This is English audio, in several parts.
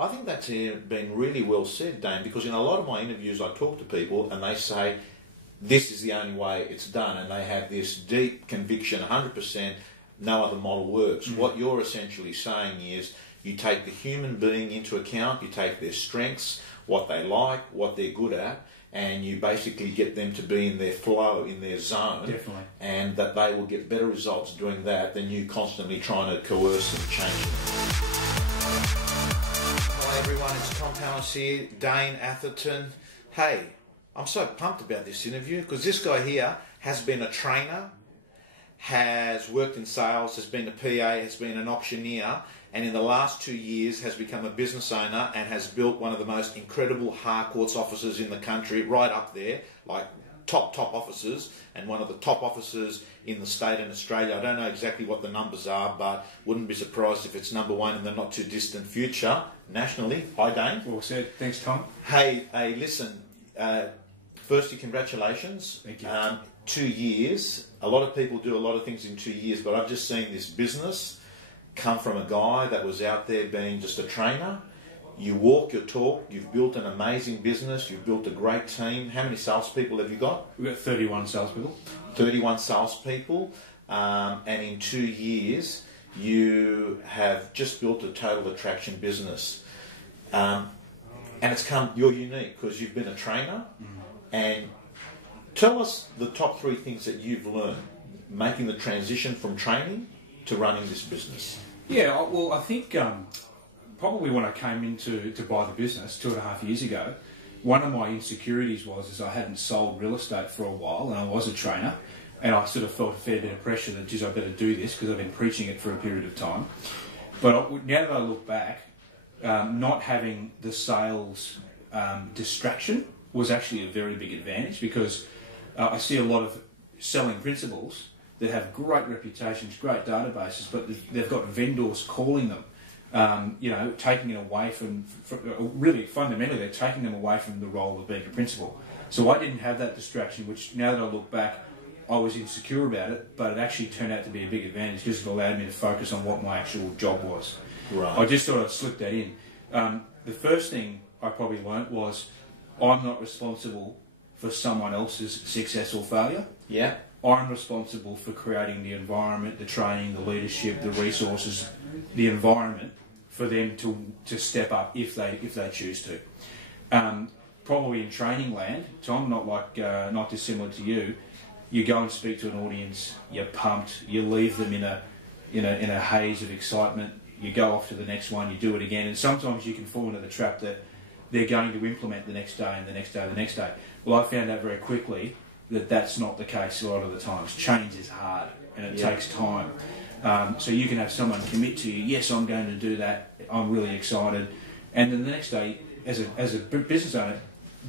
I think that's been really well said, Dane, because in a lot of my interviews I talk to people and they say, this is the only way it's done, and they have this deep conviction, 100%, no other model works. What you're essentially saying is you take the human being into account, you take their strengths, what they like, what they're good at, and you basically get them to be in their flow, in their zone. Definitely. And that they will get better results doing that than you constantly trying to coerce and change them. Hi everyone, it's Panos here, Dane Atherton. Hey, I'm so pumped about this interview because this guy here has been a trainer, has worked in sales, has been a PA, has been an auctioneer, and in the last 2 years has become a business owner and has built one of the most incredible Harcourts offices in the country, right up there, like top offices, and one of the top offices in the state in Australia. I don't know exactly what the numbers are, but wouldn't be surprised if it's number one in the not too distant future, nationally. Hi Dane. Well said. Thanks, Tom. Hey, listen, firstly, congratulations. Thank you. 2 years. A lot of people do a lot of things in 2 years, but I've just seen this business come from a guy that was out there being just a trainer. You walk your talk, you've built an amazing business, you've built a great team. How many salespeople have you got? We've got 31 salespeople. 31 salespeople. And in 2 years, you have just built a total attraction business. And you're unique because you've been a trainer. And tell us the top 3 things that you've learned making the transition from training to running this business. Yeah, well, I think probably when I came in to buy the business 2.5 years ago, one of my insecurities was I hadn't sold real estate for a while and I was a trainer, and I sort of felt a fair bit of pressure that, geez, I better do this because I've been preaching it for a period of time. But now that I look back, not having the sales distraction was actually a very big advantage, because I see a lot of selling principals that have great reputations, great databases, but they've got vendors calling them, taking it away from really fundamentally, they're taking them away from the role of being a principal. So I didn't have that distraction, which now that I look back, I was insecure about it, but it actually turned out to be a big advantage because it allowed me to focus on what my actual job was. Right. I just thought I'd slip that in. The first thing I probably learnt was I'm not responsible for someone else's success or failure. Yeah. I'm responsible for creating the environment, the training, the leadership, the resources, the environment for them to step up if they choose to. Probably in training land, Tom, not dissimilar to you. You go and speak to an audience, you're pumped, you leave them in a haze of excitement. You go off to the next one, you do it again, and sometimes you can fall into the trap that they're going to implement the next day and the next day and the next day. Well, I found out very quickly that that's not the case a lot of the times. Change is hard and it takes time. So you can have someone commit to you, yes, I'm going to do that, I'm really excited, and then the next day, as a business owner,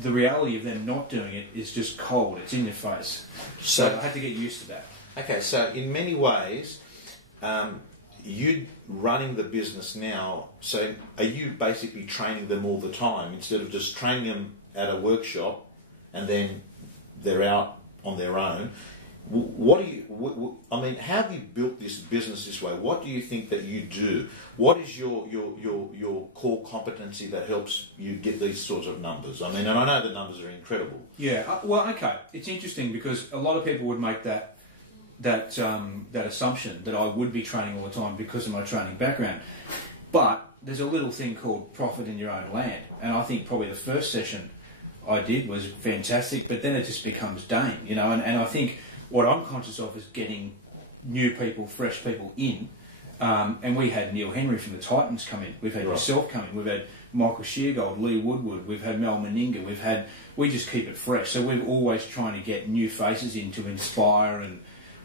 the reality of them not doing it is just cold, it's in your face. So I had to get used to that. Okay, so in many ways, you running the business now, so are you basically training them all the time instead of just training them at a workshop and then they're out on their own? How have you built this business this way? What do you think that you do? What is your core competency that helps you get these sorts of numbers? I mean, and I know the numbers are incredible. Yeah, well, okay. It's interesting because a lot of people would make that assumption that I would be training all the time because of my training background. But there's a little thing called profit in your own land. And I think probably the first session I did was fantastic, but then it just becomes Dane, and I think what I'm conscious of is getting new people, fresh people in. And we had Neil Henry from the Titans come in. We've had yourself come in. We've had Michael Sheargold, Lee Woodward. We've had Mel Meninga. We just keep it fresh. So we're always trying to get new faces in to inspire and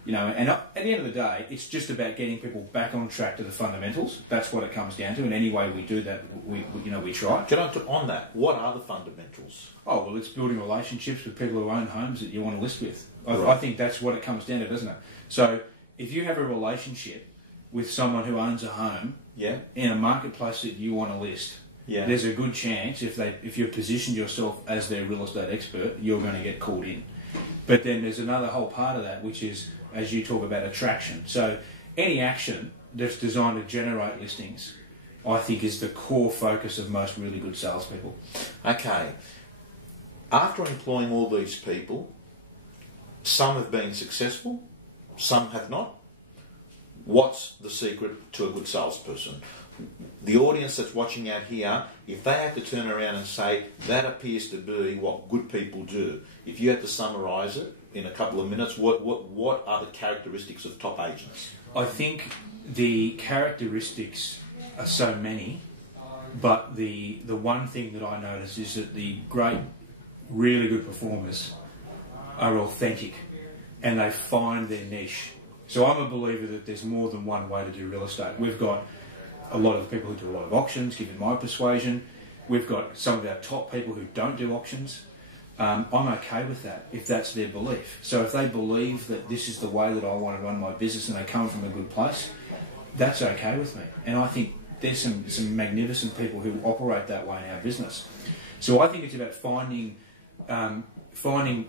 at the end of the day, it's just about getting people back on track to the fundamentals. That's what it comes down to. And any way we do that, we try. Get on that. What are the fundamentals? Oh, well, it's building relationships with people who own homes that you want to list with. I think that's what it comes down to, doesn't it? So if you have a relationship with someone who owns a home in a marketplace that you want to list, there's a good chance if you've positioned yourself as their real estate expert, you're going to get called in. But then there's another whole part of that, which is, as you talk about, attraction. So any action that's designed to generate listings I think is the core focus of most really good salespeople. Okay. After employing all these people, some have been successful, some have not. What's the secret to a good salesperson? The audience that's watching out here, if they had to turn around and say, that appears to be what good people do, if you had to summarise it in a couple of minutes, what are the characteristics of top agents? I think the characteristics are so many, but the one thing that I notice is that the great, really good performers are authentic and they find their niche. So I'm a believer that there's more than one way to do real estate. We've got a lot of people who do a lot of auctions, given my persuasion. We've got some of our top people who don't do auctions. I'm okay with that if that's their belief. So if they believe that this is the way that I want to run my business and they come from a good place, that's okay with me. And I think there's some magnificent people who operate that way in our business. So I think it's about finding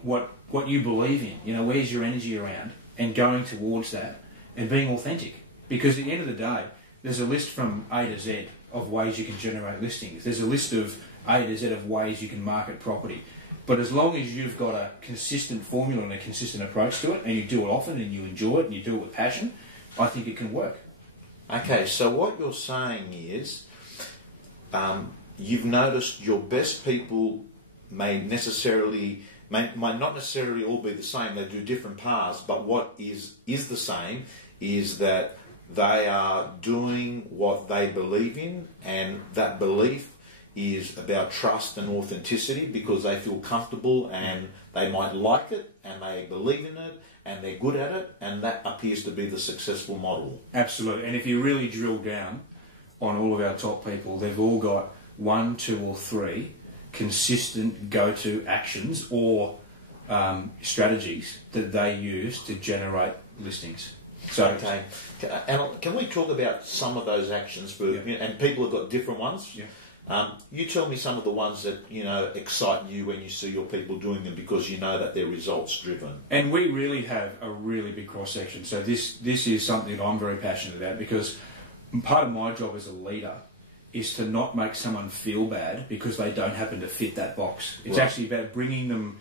what you believe in. You know, where's your energy around, and going towards that and being authentic. Because at the end of the day, there's a list from A to Z of ways you can generate listings. There's a list of A to Z of ways you can market property. But as long as you've got a consistent formula and a consistent approach to it, and you do it often and you enjoy it and you do it with passion, I think it can work. Okay, so what you're saying is you've noticed your best people might not necessarily all be the same. They do different paths, but what is the same is that they are doing what they believe in, and that belief is about trust and authenticity because they feel comfortable and they might like it and they believe in it and they're good at it, and that appears to be the successful model. Absolutely. And if you really drill down on all of our top people, they've all got 1, 2 or 3 consistent go-to actions or strategies that they use to generate listings. So, okay. And can we talk about some of those actions for? Yeah. And people have got different ones. Yeah. You tell me some of the ones that excite you when you see your people doing them because you know that they're results driven. And we really have a really big cross section. So this is something that I'm very passionate about, because part of my job as a leader is to not make someone feel bad because they don't happen to fit that box. It's actually about bringing them,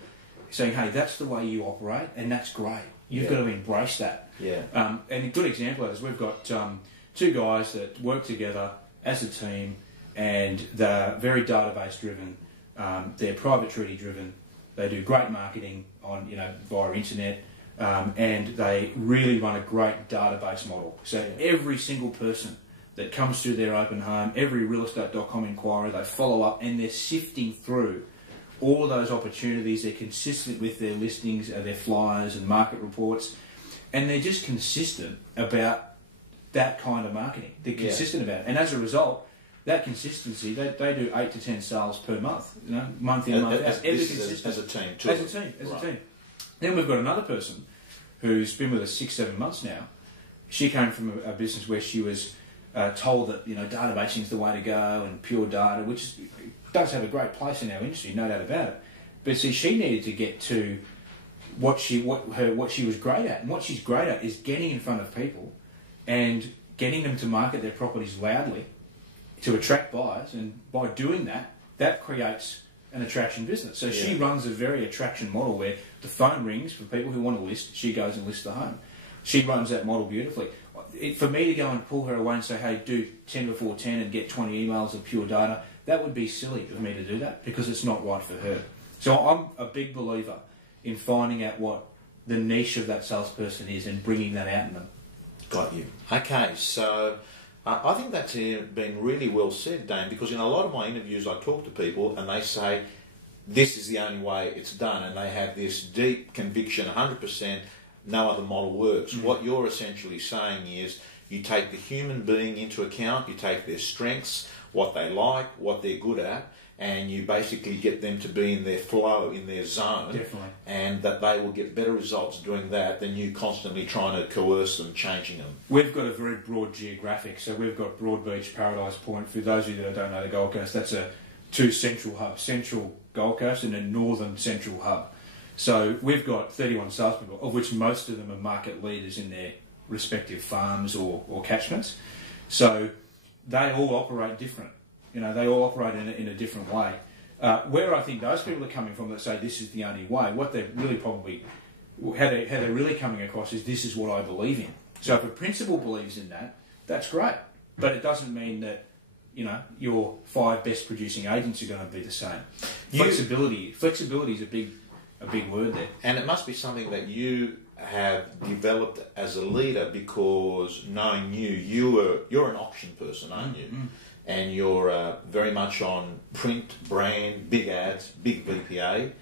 saying, hey, that's the way you operate and that's great. You've got to embrace that. Yeah. And a good example of this, we've got 2 guys that work together as a team, and they're very database driven. They're private treaty driven. They do great marketing on via internet, and they really run a great database model. So every single person that comes through their open home, every realestate.com inquiry, they follow up and they're sifting through all of those opportunities. They're consistent with their listings, their flyers and market reports, and they're just consistent about that kind of marketing. They're consistent about it, and as a result, that consistency, they do 8 to 10 sales per month, month in, month out. As a team, too. As a team. Then we've got another person who's been with us 6-7 months now. She came from a business where she was told that databasing is the way to go and pure data, which does have a great place in our industry, no doubt about it. But see, she needed to get to what she was great at, and what she's great at is getting in front of people and getting them to market their properties loudly to attract buyers, and by doing that, that creates an attraction business. So she runs a very attraction model where the phone rings for people who want to list, she goes and lists the home. She runs that model beautifully. For me to go and pull her away and say, hey, do 10 before 10 and get 20 emails of pure data, that would be silly of me to do that because it's not right for her. So I'm a big believer in finding out what the niche of that salesperson is and bringing that out in them. Got you. Okay, so I think that's been really well said, Dane, because in a lot of my interviews I talk to people and they say, this is the only way it's done, and they have this deep conviction, 100%, no other model works. What you're essentially saying is you take the human being into account, you take their strengths, what they like, what they're good at, and you basically get them to be in their flow, in their zone. Definitely. And that they will get better results doing that than you constantly trying to coerce them, changing them. We've got a very broad geographic, so we've got Broadbeach, Paradise Point. For those of you that don't know the Gold Coast, that's 2 central hubs, Central Gold Coast and a Northern Central hub. So we've got 31 salespeople, of which most of them are market leaders in their respective farms or catchments. So they all operate different. You know, they all operate in a different way. Where I think those people are coming from that say this is the only way, what they're really probably, how they're really coming across is this is what I believe in. So if a principal believes in that, that's great. But it doesn't mean that, you know, your 5 best producing agents are going to be the same. Flexibility is a big word there. And it must be something that you have developed as a leader, because knowing you're an auction person, aren't you? And you're very much on print, brand, big ads, big BPA.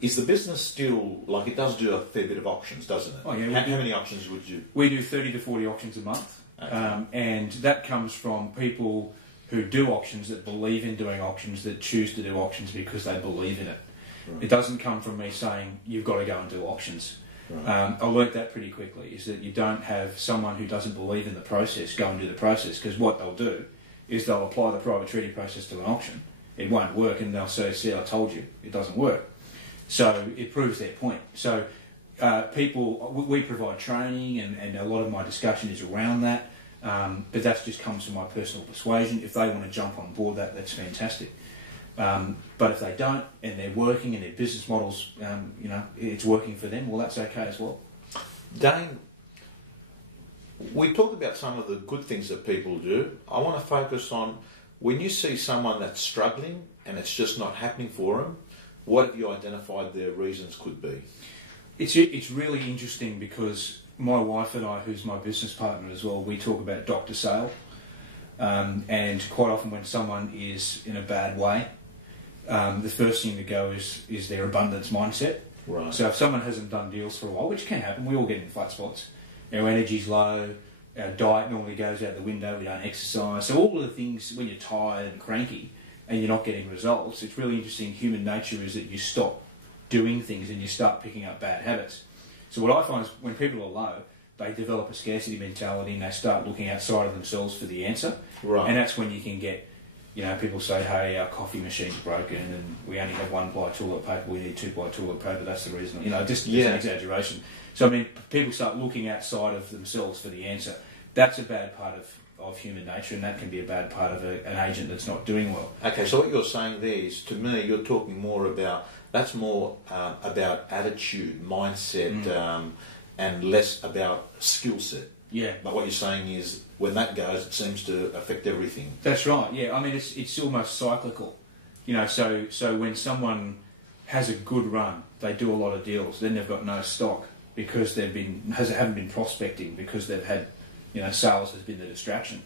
Is the business still, like, it does do a fair bit of auctions, doesn't it? Oh, yeah, how many auctions would you? We do 30 to 40 auctions a month. Okay. And that comes from people who do auctions, that believe in doing auctions, that choose to do auctions because they believe in it. Right. It doesn't come from me saying, you've got to go and do auctions. Right. I learnt that pretty quickly, is that you don't have someone who doesn't believe in the process go and do the process, because what they'll do is they'll apply the private treaty process to an auction. It won't work, and they'll say, see, I told you, it doesn't work. So it proves their point. So we provide training, and a lot of my discussion is around that. But that just comes from my personal persuasion. If they want to jump on board that's fantastic. But if they don't, and they're working and their business models, you know, it's working for them, well, that's okay as well. Dane, we talked about some of the good things that people do. I want to focus on, when you see someone that's struggling and it's just not happening for them, what have you identified their reasons could be? It's really interesting, because my wife and I, who's my business partner as well, we talk about doctor sale. And quite often when someone is in a bad way, the first thing to go is their abundance mindset. Right. So if someone hasn't done deals for a while, which can happen, we all get in flat spots. Our energy's low, our diet normally goes out the window, we don't exercise. So all of the things, when you're tired and cranky and you're not getting results, it's really interesting. Human nature is that you stop doing things and you start picking up bad habits. So what I find is when people are low, they develop a scarcity mentality and they start looking outside of themselves for the answer. Right. And that's when you can get, you know, people say, hey, our coffee machine's broken and we only have 1-ply toilet paper, we need 2-ply toilet paper, that's the reason. You know, just an exaggeration. So, I mean, people start looking outside of themselves for the answer. That's a bad part of human nature, and that can be a bad part of an agent that's not doing well. Okay, so what you're saying there is, to me, you're talking more about, that's more about attitude, mindset, and less about skill set. Yeah. But what you're saying is, when that goes, it seems to affect everything. That's right, yeah. I mean, it's almost cyclical. You know, so when someone has a good run, they do a lot of deals, then they've got no stock because haven't been prospecting, because they've had, you know, sales has been the distraction.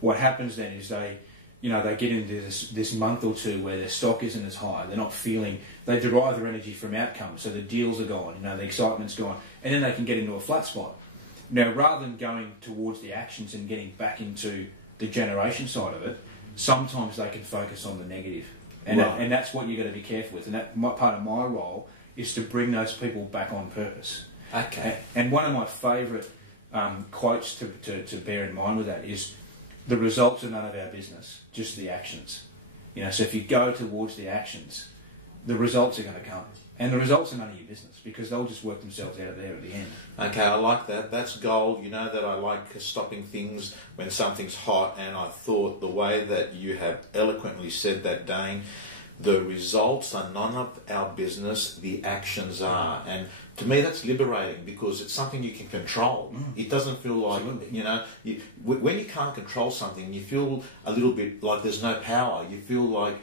What happens then is they get into this month or two where their stock isn't as high. They're not feeling, they derive their energy from outcomes. So the deals are gone, you know, the excitement's gone, and then they can get into a flat spot. Now, rather than going towards the actions and getting back into the generation side of it, sometimes they can focus on the negative. And that's what you've got to be careful with. And part of my role is to bring those people back on purpose. Okay. And one of my favourite quotes to bear in mind with that is, the results are none of our business, just the actions. You know, so if you go towards the actions, the results are going to come. And the results are none of your business, because they'll just work themselves out there at the end. Okay, I like that. That's gold. You know that I like stopping things when something's hot, and I thought the way that you have eloquently said that, Dane, the results are none of our business, the actions are. And to me, that's liberating, because it's something you can control. It doesn't feel like, you know, when you can't control something, you feel a little bit like there's no power. You feel like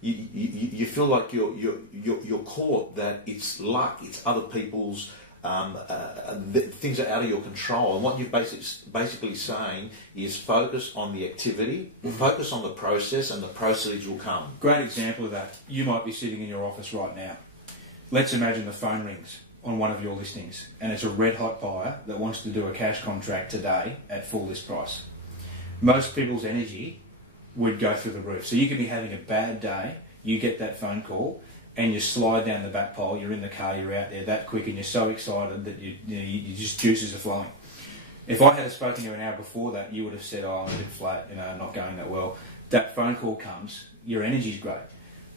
you feel like you're caught, that it's luck, it's other people's things are out of your control. And what you're basically saying is, focus on the activity, focus on the process, and the proceeds will come. Great example of that. You might be sitting in your office right now. Let's imagine the phone rings on one of your listings, and it's a red hot buyer that wants to do a cash contract today at full list price. Most people's energy would go through the roof. So you could be having a bad day, you get that phone call, and you slide down the back pole, you're in the car, you're out there that quick, and you're so excited that you just juices are flowing. If I had spoken to you an hour before that, you would have said, oh, I'm a bit flat, you know, not going that well. That phone call comes, your energy's great.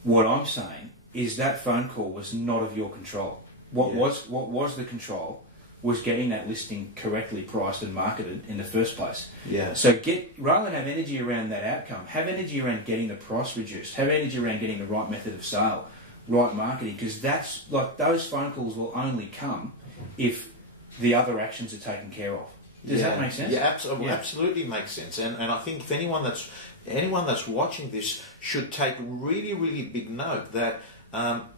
What I'm saying is that phone call was not of your control. What was the control was getting that listing correctly priced and marketed in the first place. Yeah. So rather than have energy around that outcome, have energy around getting the price reduced, have energy around getting the right method of sale, right marketing, because that's like those phone calls will only come if the other actions are taken care of. Does that make sense? Yeah, absolutely makes sense. And I think if anyone that's watching this should take really, really big note that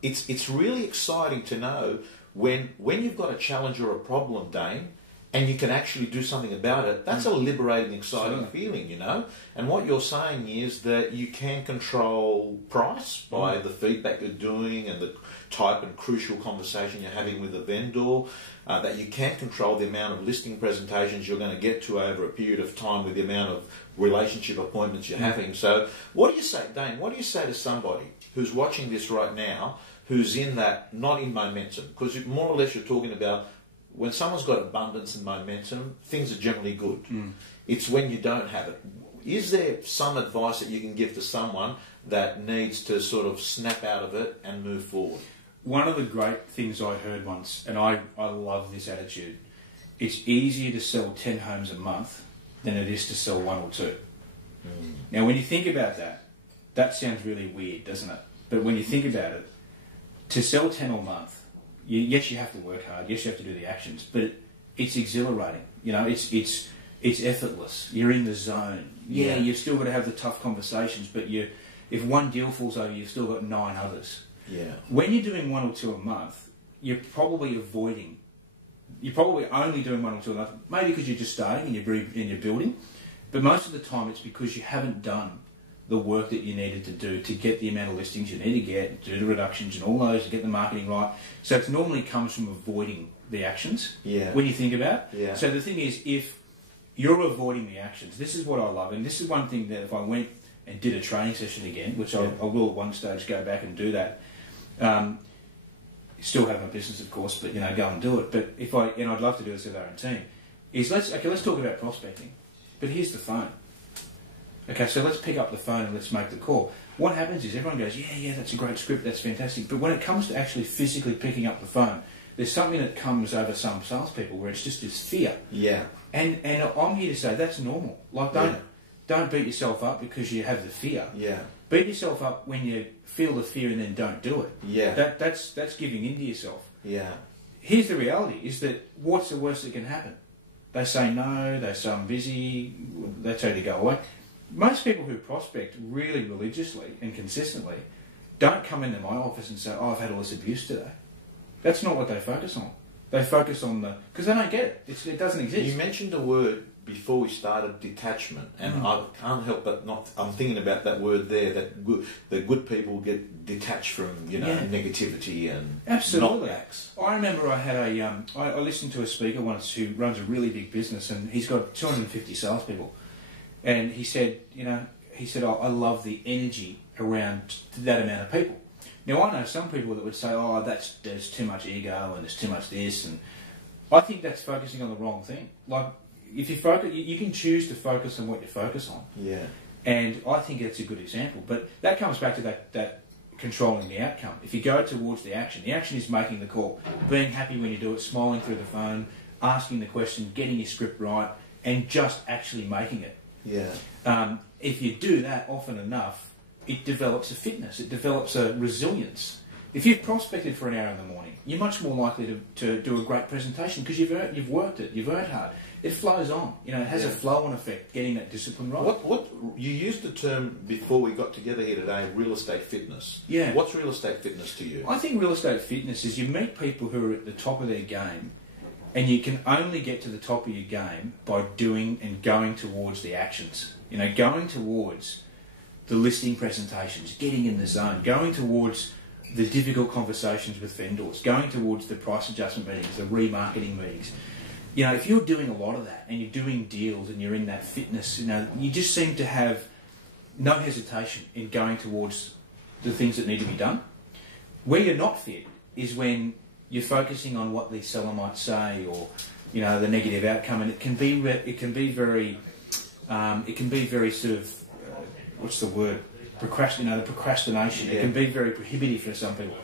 it's really exciting to know when you've got a challenge or a problem, Dane, and you can actually do something about it. That's a liberating, exciting feeling, you know. And what you're saying is that you can control price by the feedback you're doing and the type and crucial conversation you're having with the vendor. That you can control the amount of listing presentations you're going to get to over a period of time with the amount of relationship appointments you're having. So what do you say, Dane? What do you say to somebody who's watching this right now, who's in that, not in momentum? Because more or less you're talking about when someone's got abundance and momentum, things are generally good. It's when you don't have it. Is there some advice that you can give to someone that needs to sort of snap out of it and move forward? One of the great things I heard once, and I love this attitude, it's easier to sell 10 homes a month than it is to sell 1 or 2. Now, when you think about that, that sounds really weird, doesn't it? But when you think about it, to sell 10 a month, yes, you have to work hard, yes, you have to do the actions, but it's exhilarating. You know, it's effortless. You're in the zone. Yeah, you've still got to have the tough conversations, but if one deal falls over, you've still got 9 others. Yeah. When you're doing 1 or 2 a month, you're probably only doing 1 or 2 a month, maybe because you're just starting and you're building, but most of the time it's because you haven't done the work that you needed to do to get the amount of listings you need to get, do the reductions and all those, to get the marketing right. So it normally comes from avoiding the actions when you think about it. Yeah. So the thing is, if you're avoiding the actions, this is what I love, and this is one thing that if I went and did a training session again, which I will at one stage go back and do that, still have my business, of course, but go and do it. But I'd love to do this with our own team. Let's talk about prospecting. But here's the phone. Okay, so let's pick up the phone and let's make the call. What happens is everyone goes, yeah, that's a great script, that's fantastic. But when it comes to actually physically picking up the phone, there's something that comes over some salespeople where it's just this fear. Yeah. And I'm here to say that's normal. Like don't beat yourself up because you have the fear. Yeah. Beat yourself up when you feel the fear and then don't do it. Yeah. That's giving in to yourself. Yeah. Here's the reality, is that what's the worst that can happen? They say no, they say I'm busy, they tell you to go away. Most people who prospect really religiously and consistently don't come into my office and say, I've had all this abuse today. That's not what they focus on. They focus on because they don't get it. It doesn't exist. You mentioned a word before we started, detachment, and I can't help but I'm thinking about that word there, that good people get detached from, negativity and absolutely. knockbacks. I remember I had I listened to a speaker once who runs a really big business, and he's got 250 salespeople. And he said, I love the energy around that amount of people. Now, I know some people that would say, there's too much ego and there's too much this, and I think that's focusing on the wrong thing. Like, if you focus, you can choose to focus on what you focus on. Yeah. And I think that's a good example. But that comes back to that controlling the outcome. If you go towards the action is making the call, being happy when you do it, smiling through the phone, asking the question, getting your script right, and just actually making it. Yeah. If you do that often enough, it develops a fitness, it develops a resilience. If you've prospected for an hour in the morning, you're much more likely to do a great presentation because you've worked it, you've worked hard. It flows on. It has a flow-on effect, getting that discipline right. What you used the term before we got together here today, real estate fitness. Yeah. What's real estate fitness to you? I think real estate fitness is you meet people who are at the top of their game, and you can only get to the top of your game by doing and going towards the actions. Going towards the listing presentations, getting in the zone, going towards the difficult conversations with vendors, going towards the price adjustment meetings, the remarketing meetings. If you're doing a lot of that and you're doing deals and you're in that fitness, you just seem to have no hesitation in going towards the things that need to be done. Where you're not fit is when you're focusing on what the seller might say or, the negative outcome, and it can be very sort of what's the word? The procrastination. Yeah. It can be very prohibitive for some people.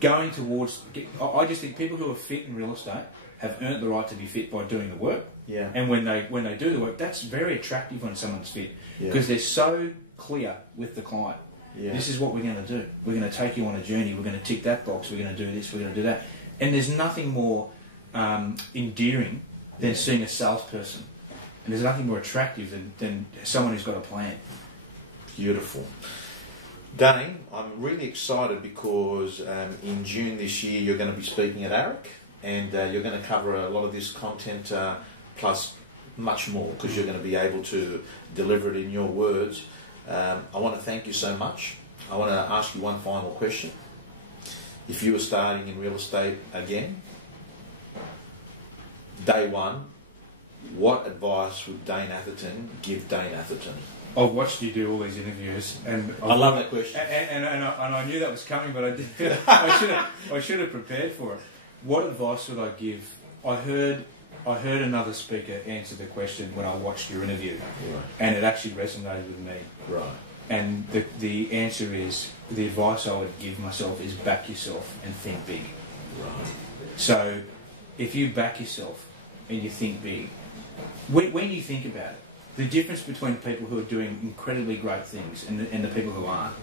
Going towards, I just think people who are fit in real estate have earned the right to be fit by doing the work. Yeah. And when they do the work, that's very attractive when someone's fit Yeah. because they're so clear with the client. Yeah. This is what we're going to do. We're going to take you on a journey. We're going to tick that box. We're going to do this. We're going to do that. And there's nothing more endearing than seeing a salesperson. And there's nothing more attractive than someone who's got a plan. Beautiful. Dane, I'm really excited because in June this year you're going to be speaking at ARIC, and you're going to cover a lot of this content plus much more because you're going to be able to deliver it in your words. I want to thank you so much. I want to ask you one final question. If you were starting in real estate again, day one, what advice would Dane Atherton give Dane Atherton? I've watched you do all these interviews, and I love that question. And I knew that was coming, but I should have prepared for it. What advice would I give? I heard another speaker answer the question when I watched your interview, Right. and it actually resonated with me. Right. And the answer is, the advice I would give myself is back yourself and think big. Right. So if you back yourself and you think big, when you think about it, the difference between people who are doing incredibly great things and the people who aren't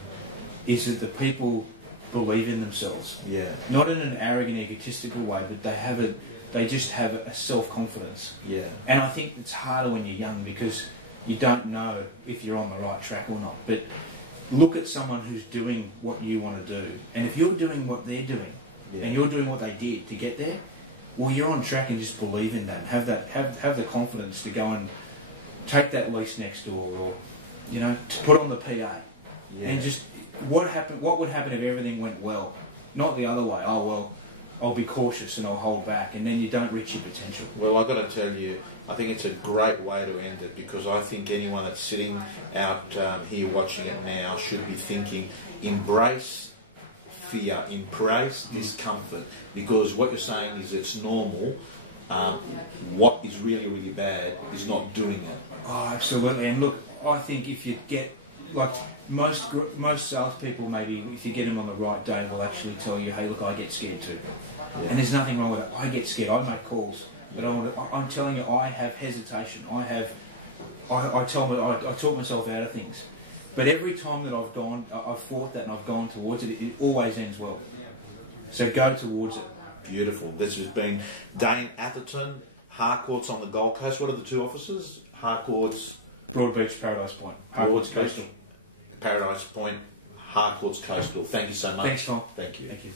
is that the people believe in themselves. Yeah. Not in an arrogant, egotistical way, but they just have a self-confidence. Yeah. And I think it's harder when you're young because you don't know if you're on the right track or not. But look at someone who's doing what you want to do, and if you're doing what they're doing, Yeah. and you're doing what they did to get there, well, you're on track, and just believe in that. Have the confidence to go and take that lease next door, or to put on the PA, Yeah. and just what would happen if everything went well, not the other way. Oh well, I'll be cautious and I'll hold back, and then you don't reach your potential. Well, I've got to tell you, I think it's a great way to end it, because I think anyone that's sitting out here watching it now should be thinking, embrace fear, embrace discomfort, because what you're saying is it's normal. What is really, really bad is not doing it. Oh, absolutely. And look, I think if you get, like most salespeople, maybe if you get them on the right day, will actually tell you, hey, look, I get scared too. Yeah. And there's nothing wrong with it. I get scared. I make calls, but I'm telling you, I have hesitation. I talk myself out of things. But every time that I've fought that and I've gone towards it, it always ends well. So go towards it. Beautiful. This has been Dane Atherton, Harcourts on the Gold Coast. What are the two offices? Harcourts, Broadbeach, Paradise Point. Harcourts Broadbeach, Coastal. Paradise Point, Harcourts Coastal. Thank you so much. Thanks, Tom. Thank you. Thank you.